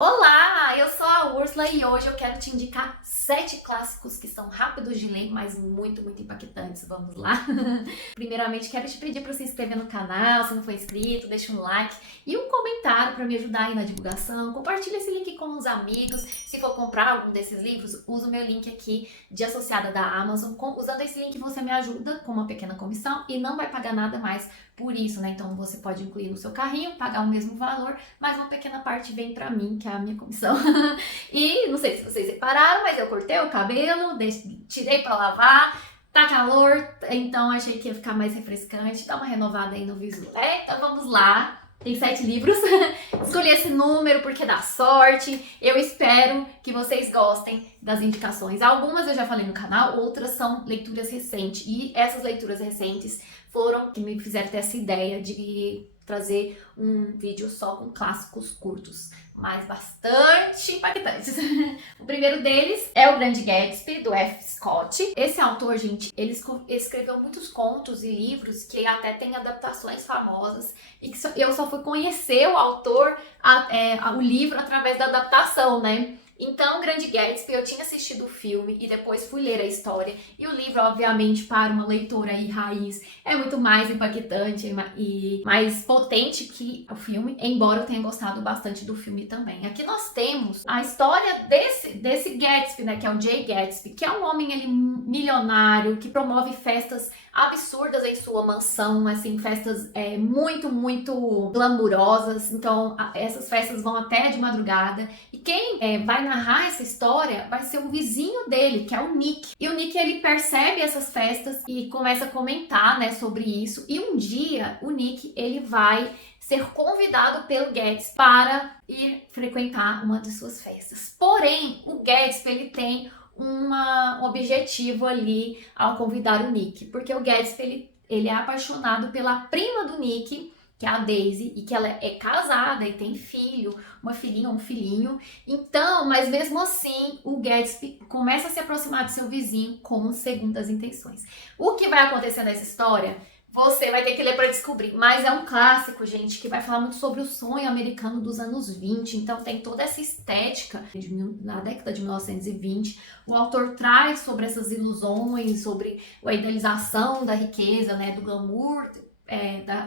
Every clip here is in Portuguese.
Olá, eu sou a Úrsula e hoje eu quero te indicar 7 clássicos que são rápidos de ler, mas muito impactantes. Vamos lá? Primeiramente, quero te pedir para se inscrever no canal, se não for inscrito, deixa um like e um comentário para me ajudar aí na divulgação. Compartilha esse link com os amigos. Se for comprar algum desses livros, usa o meu link aqui de associada da Amazon. Usando esse link você me ajuda com uma pequena comissão e não vai pagar nada mais por isso, né? Então você pode incluir no seu carrinho, pagar o mesmo valor, mas uma pequena parte vem pra mim, que é a minha comissão. E não sei se vocês repararam, mas eu cortei o cabelo, tirei pra lavar, tá calor, então achei que ia ficar mais refrescante, dá uma renovada aí no visual. Então vamos lá. Tem 7 livros. Escolhi esse número porque dá sorte. Eu espero que vocês gostem das indicações. Algumas eu já falei no canal, outras são leituras recentes. E essas leituras recentes foram que me fizeram ter essa ideia de trazer um vídeo só com clássicos curtos, mas bastante impactantes. O primeiro deles é O Grande Gatsby, do F. Scott. Esse autor, gente, ele escreveu muitos contos e livros que até tem adaptações famosas e que eu só fui conhecer o autor, o livro, através da adaptação, né? Então, O Grande Gatsby, eu tinha assistido o filme e depois fui ler a história. E o livro, obviamente, para uma leitora aí raiz, é muito mais impactante e mais potente que o filme, embora eu tenha gostado bastante do filme também. Aqui nós temos a história desse Gatsby, né, que é o Jay Gatsby, que é um homem milionário, que promove festas absurdas em sua mansão, assim, festas muito glamurosas. Então, essas festas vão até de madrugada. E quem vai narrar essa história vai ser o vizinho dele, que é o Nick. E o Nick, ele percebe essas festas e começa a comentar, né, sobre isso. E um dia, o Nick, ele vai ser convidado pelo Gatsby para ir frequentar uma de suas festas. Porém, o Gatsby, ele tem um objetivo ali ao convidar o Nick, porque o Gatsby ele é apaixonado pela prima do Nick, que é a Daisy, e que ela é casada e tem filho, uma filhinha, um filhinho. Então, mas mesmo assim, o Gatsby começa a se aproximar do seu vizinho com segundas intenções. O que vai acontecer nessa história? Você vai ter que ler para descobrir, mas é um clássico, gente, que vai falar muito sobre o sonho americano dos anos 20, então tem toda essa estética na década de 1920. O autor traz sobre essas ilusões, sobre a idealização da riqueza, né, do glamour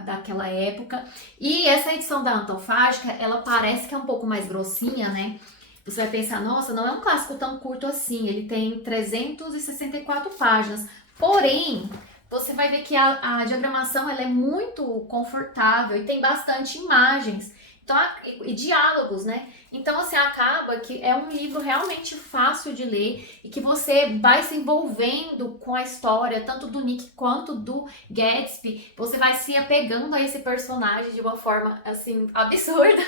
daquela época. E essa edição da Antofágica, ela parece que é um pouco mais grossinha, né? Você vai pensar, nossa, não é um clássico tão curto assim, ele tem 364 páginas, porém você vai ver que a diagramação ela é muito confortável e tem bastante imagens então, e diálogos, né? Então, assim, acaba que é um livro realmente fácil de ler e que você vai se envolvendo com a história, tanto do Nick quanto do Gatsby. Você vai se apegando a esse personagem de uma forma, assim, absurda.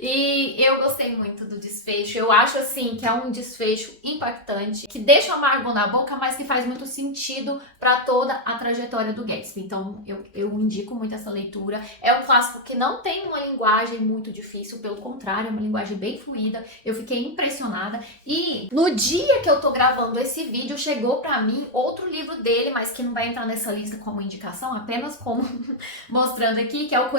E eu gostei muito do desfecho. Eu acho, assim, que é um desfecho impactante, que deixa amargo na boca, mas que faz muito sentido para toda a trajetória do Gatsby. Então, eu indico muito essa leitura. É um clássico que não tem uma linguagem muito difícil, pelo contrário, é uma linguagem bem fluida. Eu fiquei impressionada. E no dia que eu tô gravando esse vídeo, chegou pra mim outro livro dele, mas que não vai entrar nessa lista como indicação, apenas como mostrando aqui, que é o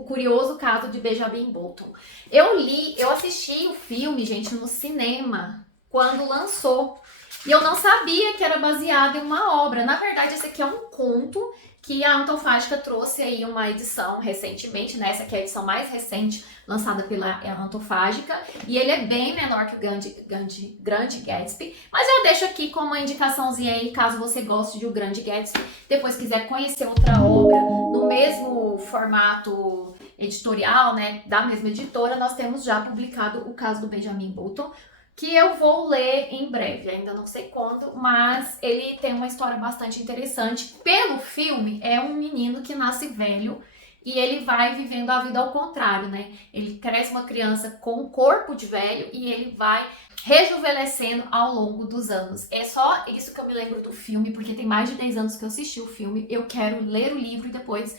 Curioso Caso de Benjamin Bolton. Eu assisti o filme, gente, no cinema, quando lançou. E eu não sabia que era baseado em uma obra. Na verdade, esse aqui é um conto que a Antofágica trouxe aí uma edição recentemente, né? Essa aqui é a edição mais recente, lançada pela Antofágica. E ele é bem menor que o Grande Gatsby. Mas eu deixo aqui como uma indicaçãozinha aí, caso você goste de O Grande Gatsby. Depois quiser conhecer outra obra no mesmo formato editorial, né? Da mesma editora, nós temos já publicado O Caso do Benjamin Bolton, que eu vou ler em breve, ainda não sei quando, mas ele tem uma história bastante interessante. Pelo filme, é um menino que nasce velho e ele vai vivendo a vida ao contrário, né? Ele cresce uma criança com um corpo de velho e ele vai rejuvenescendo ao longo dos anos. É só isso que eu me lembro do filme, porque tem mais de 10 anos que eu assisti o filme. Eu quero ler o livro e depois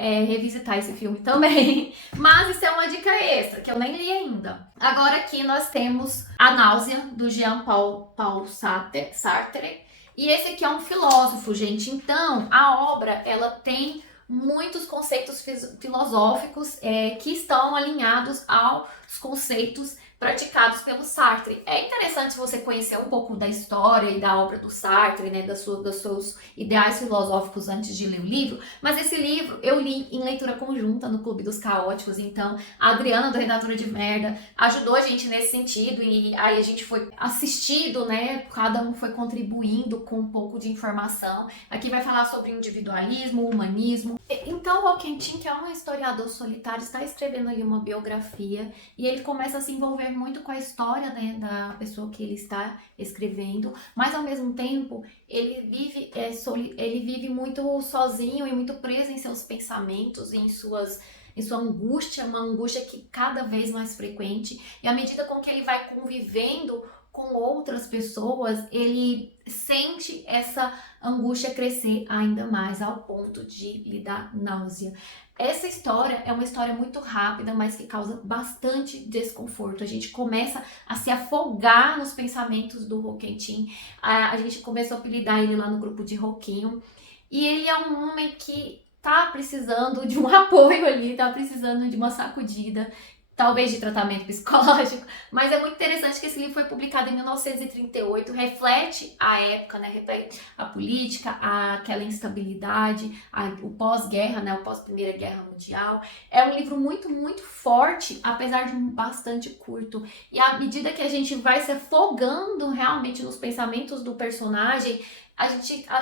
revisitar esse filme também. Mas isso é uma dica extra, que eu nem li ainda. Agora aqui nós temos A Náusea, do Jean-Paul Sartre. E esse aqui é um filósofo, gente. Então, a obra, ela tem muitos conceitos filosóficos que estão alinhados aos conceitos praticados pelo Sartre. É interessante você conhecer um pouco da história e da obra do Sartre, né, dos seus ideais filosóficos antes de ler o livro, mas esse livro eu li em leitura conjunta no Clube dos Caóticos, então a Adriana, do Redatora de Merda, ajudou a gente nesse sentido e aí a gente foi assistido, né, cada um foi contribuindo com um pouco de informação. Aqui vai falar sobre individualismo, humanismo. Então, o Quentin, que é um historiador solitário, está escrevendo ali uma biografia e ele começa a se envolver muito com a história, né, da pessoa que ele está escrevendo, mas ao mesmo tempo ele vive muito sozinho e muito preso em seus pensamentos, em sua angústia, uma angústia que cada vez mais frequente, e à medida com que ele vai convivendo com outras pessoas, ele sente essa angústia crescer ainda mais ao ponto de lhe dar náusea. Essa história é uma história muito rápida, mas que causa bastante desconforto. A gente começa a se afogar nos pensamentos do Quentin. A gente começou a apelidar ele lá no grupo de Roquinho. E ele é um homem que tá precisando de um apoio ali, tá precisando de uma sacudida, talvez de tratamento psicológico, mas é muito interessante que esse livro foi publicado em 1938, reflete a época, né, reflete a política, aquela instabilidade, o pós-guerra, né, o pós-Primeira Guerra Mundial. É um livro muito, muito forte, apesar de bastante curto, e à medida que a gente vai se afogando realmente nos pensamentos do personagem,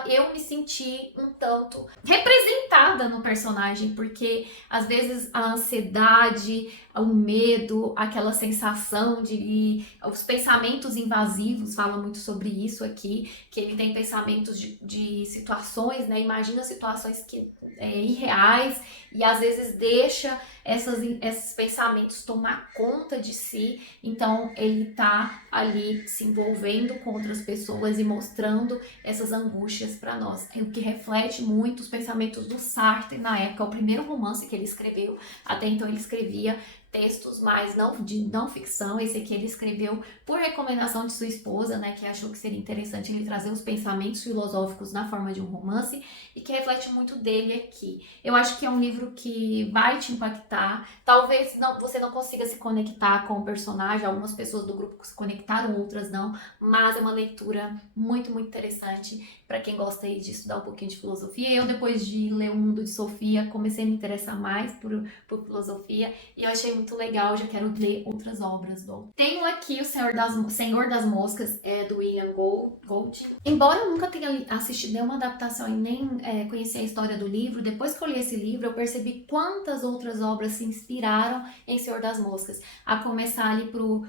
eu me senti um tanto representada no personagem, porque às vezes a ansiedade, o medo, aquela sensação os pensamentos invasivos, fala muito sobre isso aqui, que ele tem pensamentos de situações, né? Imagina situações irreais e às vezes deixa esses pensamentos tomar conta de si, então ele tá ali se envolvendo com outras pessoas e mostrando essas angústias para nós, o que reflete muito os pensamentos do Sartre na época, o primeiro romance que ele escreveu. Até então ele escrevia textos mais de não ficção. Esse aqui ele escreveu por recomendação de sua esposa, né, que achou que seria interessante ele trazer os pensamentos filosóficos na forma de um romance e que reflete muito dele aqui. Eu acho que é um livro que vai te impactar. Talvez você não consiga se conectar com o personagem, algumas pessoas do grupo se conectaram, outras não, mas é uma leitura muito, muito interessante para quem gosta aí de estudar um pouquinho de filosofia. Eu, depois de ler O Mundo de Sofia, comecei a me interessar mais por filosofia e eu achei muito legal, já quero ler outras obras do. Tenho aqui O Senhor das Moscas, do William Golding. Embora eu nunca tenha assistido nenhuma adaptação e nem conheci a história do livro, depois que eu li esse livro eu percebi quantas outras obras se inspiraram em Senhor das Moscas, a começar ali por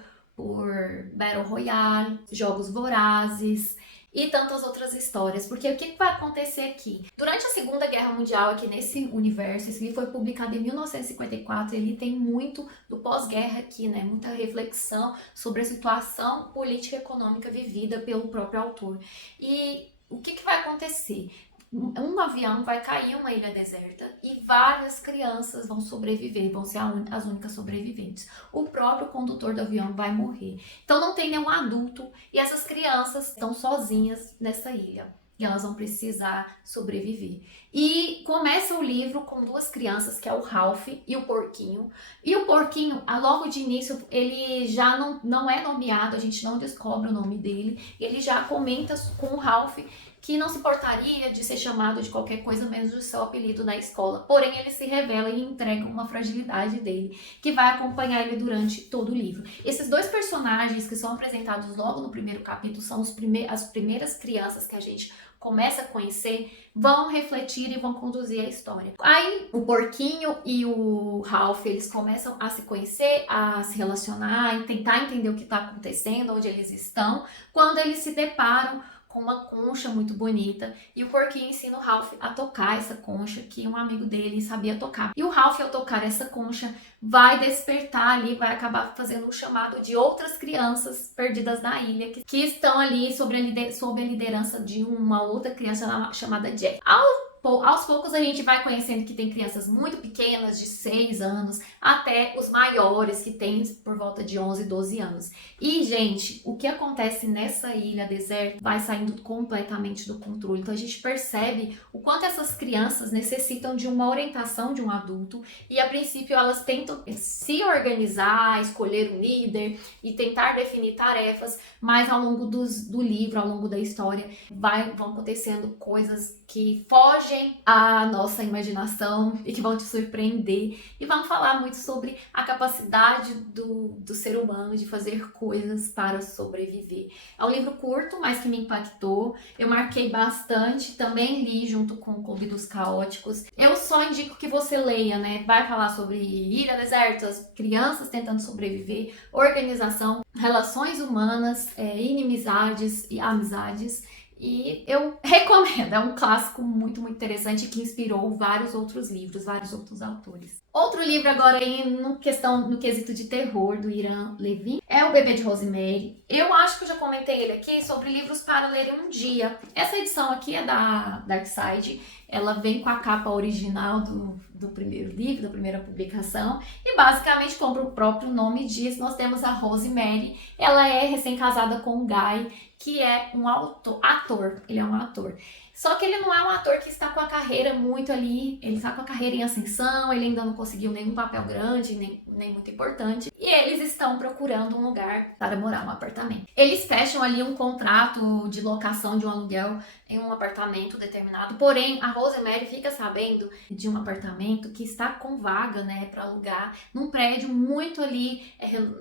Battle Royale, Jogos Vorazes e tantas outras histórias, porque o que vai acontecer aqui? Durante a Segunda Guerra Mundial, aqui nesse universo, esse livro foi publicado em 1954, ele tem muito do pós-guerra aqui, né? Muita reflexão sobre a situação política e econômica vivida pelo próprio autor. E o que vai acontecer? Um avião vai cair em uma ilha deserta e várias crianças vão sobreviver, vão ser as únicas sobreviventes. O próprio condutor do avião vai morrer. Então não tem nenhum adulto e essas crianças estão sozinhas nessa ilha. E elas vão precisar sobreviver. E começa o livro com duas crianças, que é o Ralph e o Porquinho. E o Porquinho, logo de início, ele já não é nomeado, a gente não descobre o nome dele. Ele já comenta com o Ralph que não se importaria de ser chamado de qualquer coisa menos do seu apelido na escola. Porém, ele se revela e entrega uma fragilidade dele, que vai acompanhar ele durante todo o livro. Esses dois personagens que são apresentados logo no primeiro capítulo são as primeiras crianças que a gente começa a conhecer, vão refletir e vão conduzir a história. Aí o Porquinho e o Ralph, eles começam a se conhecer, a se relacionar e tentar entender o que está acontecendo, onde eles estão, quando eles se deparam com uma concha muito bonita e o Porquinho ensina o Ralph a tocar essa concha que um amigo dele sabia tocar. E o Ralph, ao tocar essa concha, vai despertar ali, vai acabar fazendo um chamado de outras crianças perdidas na ilha que estão ali sob a liderança de uma outra criança chamada Jack. Ao aos poucos a gente vai conhecendo que tem crianças muito pequenas, de 6 anos, até os maiores, que têm por volta de 11, 12 anos. E, gente, o que acontece nessa ilha deserta vai saindo completamente do controle. Então a gente percebe o quanto essas crianças necessitam de uma orientação de um adulto, e a princípio elas tentam se organizar, escolher um líder e tentar definir tarefas, mas ao longo do livro, ao longo da história, vão acontecendo coisas que fogem à nossa imaginação e que vão te surpreender, e vão falar muito sobre a capacidade do ser humano de fazer coisas para sobreviver. É um livro curto, mas que me impactou. Eu marquei bastante, também li junto com o Clube dos Caóticos. Eu só indico que você leia, né? Vai falar sobre ilha deserta, crianças tentando sobreviver, organização, relações humanas, inimizades e amizades. E eu recomendo, é um clássico muito, muito interessante que inspirou vários outros livros, vários outros autores. Outro livro agora no quesito de terror, do Ira Levin, é O Bebê de Rosemary. Eu acho que eu já comentei ele aqui sobre livros para ler em um dia. Essa edição aqui é da Darkside, ela vem com a capa original do primeiro livro, da primeira publicação, e basicamente, como o próprio nome diz, nós temos a Rosemary. Ela é recém-casada com o Guy, que é um ator, ele é um ator. Só que ele não é um ator que está com a carreira muito ali, ele está com a carreira em ascensão, ele ainda não conseguiu nenhum papel grande, nem muito importante. E eles estão procurando um lugar para morar, um apartamento. Eles fecham ali um contrato de locação de um aluguel em um apartamento determinado, porém a Rosemary fica sabendo de um apartamento que está com vaga, né, para alugar num prédio muito ali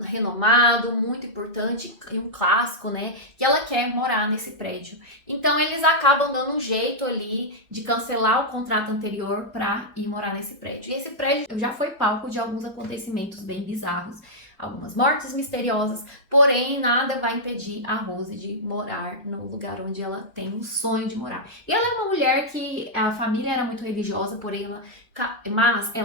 renomado, muito importante e um clássico, né, que ela quer morar nesse prédio. Então eles acabam dando um jeito ali de cancelar o contrato anterior para ir morar nesse prédio. E esse prédio já foi palco de alguns acontecimentos bem bizarros, algumas mortes misteriosas, porém nada vai impedir a Rose de morar no lugar onde ela tem um sonho de morar. E ela é uma mulher que a família era muito religiosa, porém ela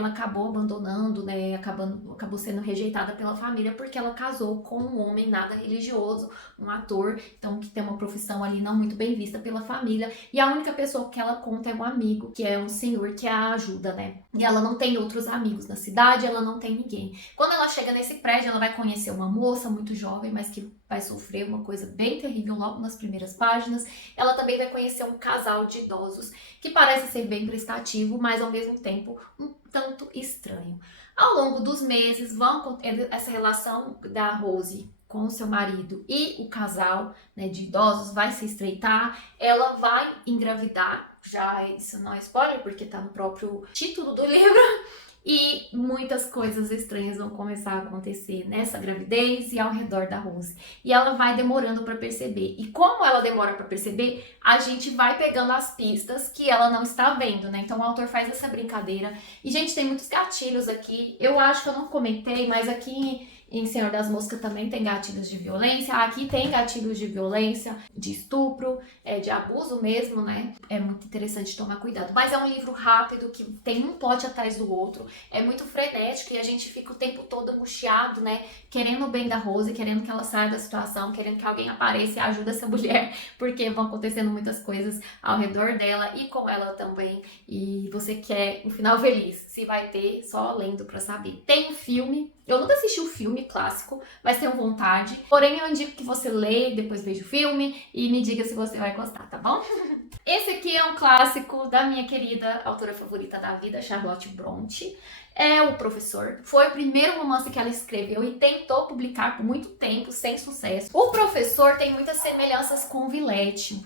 acabou abandonando, né, acabou sendo rejeitada pela família porque ela casou com um homem nada religioso, um ator, então que tem uma profissão ali não muito bem vista pela família, e a única pessoa que ela conta é um amigo, que é um senhor que a ajuda, né, e ela não tem outros amigos na cidade, ela não tem ninguém. Quando ela chega nesse prédio, ela vai conhecer uma moça muito jovem, mas que vai sofrer uma coisa bem terrível logo nas primeiras páginas. Ela também vai conhecer um casal de idosos que parece ser bem prestativo, mas ao mesmo tempo um tanto estranho. Ao longo dos meses, essa relação da Rose com o seu marido e o casal, né, de idosos vai se estreitar. Ela vai engravidar, já isso não é spoiler porque tá no próprio título do livro. E muitas coisas estranhas vão começar a acontecer nessa gravidez e ao redor da Rose. E ela vai demorando para perceber. E como ela demora para perceber, a gente vai pegando as pistas que ela não está vendo, né? Então o autor faz essa brincadeira. E, gente, tem muitos gatilhos aqui. Eu acho que eu não comentei, mas aqui em Senhor das Moscas também tem gatilhos de violência. Aqui tem gatilhos de violência, de estupro, de abuso mesmo, né? É muito interessante tomar cuidado. Mas é um livro rápido, que tem um plot atrás do outro. É muito frenético e a gente fica o tempo todo angustiado, né? Querendo o bem da Rose, querendo que ela saia da situação, querendo que alguém apareça e ajude essa mulher, porque vão acontecendo muitas coisas ao redor dela e com ela também. E você quer um final feliz. Se vai ter, só lendo pra saber. Tem um filme. Eu nunca assisti o filme clássico, mas tenho vontade. Porém, eu indico que você leia, depois veja o filme e me diga se você vai gostar, tá bom? Esse aqui é um clássico da minha querida autora favorita da vida, Charlotte Brontë. É O Professor. Foi o primeiro romance que ela escreveu e tentou publicar por muito tempo, sem sucesso. O Professor tem muitas semelhanças com Villette,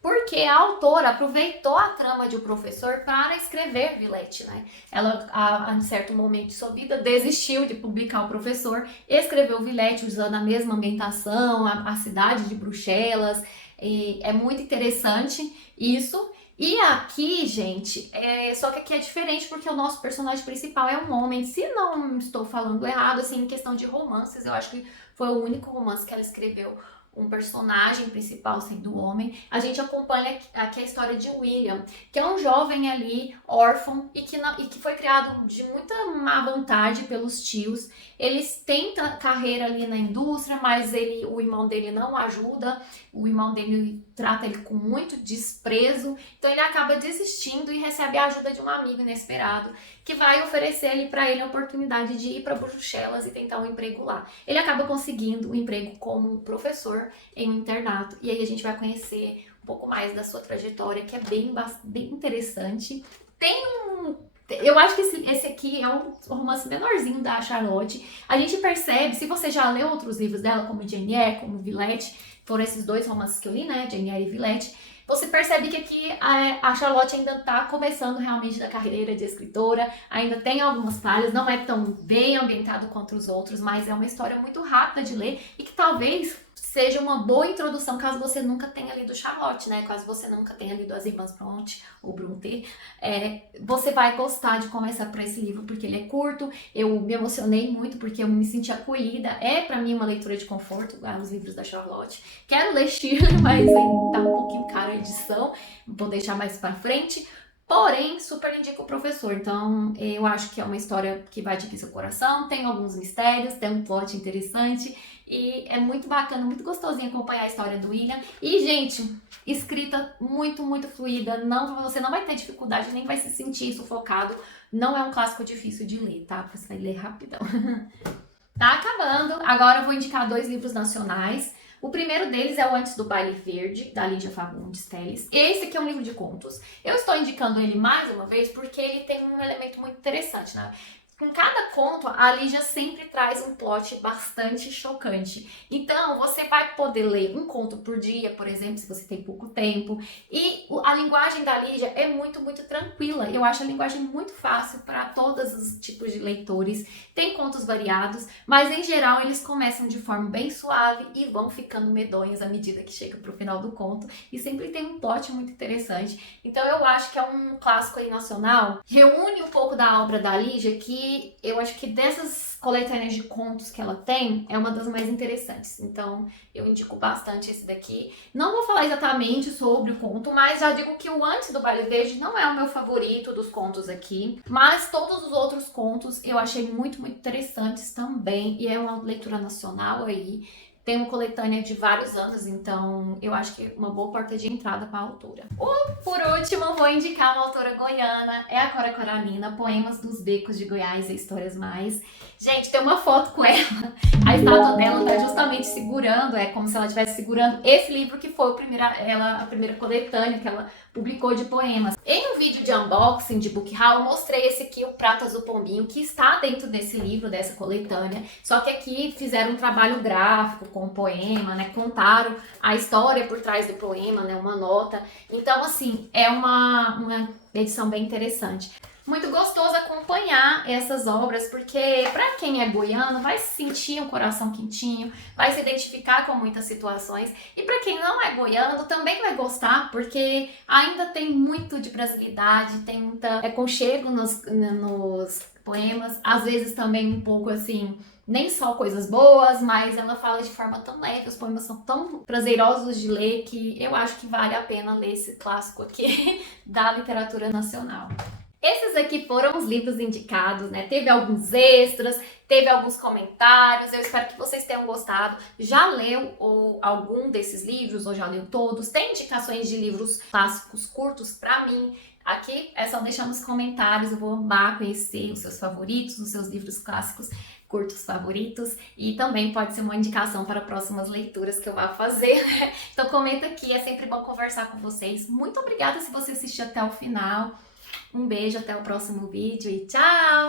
porque a autora aproveitou a trama de O Professor para escrever Villette, né? Ela, a certo momento de sua vida, desistiu de publicar O Professor, escreveu Villette usando a mesma ambientação, a cidade de Bruxelas. E é muito interessante isso. E aqui, gente, só que aqui é diferente porque o nosso personagem principal é um homem. Se não estou falando errado, assim, em questão de romances, eu acho que foi o único romance que ela escreveu um personagem principal sendo homem. A gente acompanha aqui a história de William, que é um jovem ali, órfão, e que foi criado de muita má vontade pelos tios. Eles tentam carreira ali na indústria, mas o irmão dele não ajuda, o irmão dele trata ele com muito desprezo, então ele acaba desistindo e recebe a ajuda de um amigo inesperado, que vai oferecer ali para ele a oportunidade de ir para Bruxelas e tentar um emprego lá. Ele acaba conseguindo um emprego como professor em um internato, e aí a gente vai conhecer um pouco mais da sua trajetória, que é bem interessante. Eu acho que esse aqui é um romance menorzinho da Charlotte. A gente percebe, se você já leu outros livros dela, como Jane Eyre, como Villette, foram esses dois romances que eu li, né, Jane Eyre e Villette, você percebe que aqui a Charlotte ainda tá começando realmente da carreira de escritora, ainda tem algumas falhas, não é tão bem ambientado quanto os outros, mas é uma história muito rápida de ler e que talvez seja uma boa introdução caso você nunca tenha lido Charlotte, né? Caso você nunca tenha lido As Irmãs Brontë ou Brontë, você vai gostar de começar por esse livro porque ele é curto. Eu me emocionei muito porque eu me senti acolhida. É pra mim uma leitura de conforto, os livros da Charlotte. Quero ler Shirley, mas tá um pouquinho cara a edição, vou deixar mais pra frente. Porém, super indico o professor, então eu acho que é uma história que vai atingir seu coração, tem alguns mistérios, tem um plot interessante e é muito bacana, muito gostosinho acompanhar a história do William. E, gente, escrita muito, muito fluida, você não vai ter dificuldade, nem vai se sentir sufocado, não é um clássico difícil de ler, tá? Você vai ler rapidão. Tá acabando, agora eu vou indicar 2 livros nacionais. O primeiro deles é o Antes do Baile Verde, da Lígia Fagundes Telles. Esse aqui é um livro de contos. Eu estou indicando ele mais uma vez porque ele tem um elemento muito interessante, né? Com cada conto, a Lígia sempre traz um plot bastante chocante. Então, você vai poder ler um conto por dia, por exemplo, se você tem pouco tempo. E a linguagem da Lígia é muito, muito tranquila. Eu acho a linguagem muito fácil para todos os tipos de leitores. Tem contos variados, mas em geral eles começam de forma bem suave e vão ficando medonhos à medida que chega pro final do conto. E sempre tem um plot muito interessante. Então, eu acho que é um clássico aí nacional. Reúne um pouco da obra da Lígia, que eu acho que dessas coletâneas de contos que ela tem, é uma das mais interessantes. Então, eu indico bastante esse daqui. Não vou falar exatamente sobre o conto, mas já digo que o Antes do Baile Verde não é o meu favorito dos contos aqui. Mas todos os outros contos eu achei muito, muito interessantes também. E é uma leitura nacional aí. Tem uma coletânea de vários anos, então eu acho que é uma boa porta de entrada para a autora. Por último, vou indicar uma autora goiana, é a Cora Coralina, Poemas dos Becos de Goiás e Histórias Mais. Gente, tem uma foto com ela, a estátua dela tá justamente segurando, é como se ela estivesse segurando esse livro que foi a primeira coletânea que ela publicou de poemas. Em um vídeo de unboxing de book haul, eu mostrei esse aqui, o Pratas do Pombinho, que está dentro desse livro, dessa coletânea, só que aqui fizeram um trabalho gráfico com o poema, né, contaram a história por trás do poema, né, uma nota. Então, assim, é uma edição bem interessante. Muito gostoso acompanhar essas obras, porque para quem é goiano vai sentir um coração quentinho, vai se identificar com muitas situações, e para quem não é goiano também vai gostar, porque ainda tem muito de brasilidade, tem muita aconchego nos poemas, às vezes também um pouco assim, nem só coisas boas, mas ela fala de forma tão leve, os poemas são tão prazerosos de ler que eu acho que vale a pena ler esse clássico aqui da literatura nacional. Esses aqui foram os livros indicados, né? Teve alguns extras, teve alguns comentários, eu espero que vocês tenham gostado. Já leu algum desses livros ou já leu todos? Tem indicações de livros clássicos curtos pra mim? Aqui é só deixar nos comentários, eu vou amar conhecer os seus favoritos, os seus livros clássicos curtos favoritos, e também pode ser uma indicação para próximas leituras que eu vá fazer. Então comenta aqui, é sempre bom conversar com vocês. Muito obrigada se você assistiu até o final. Um beijo, até o próximo vídeo e tchau!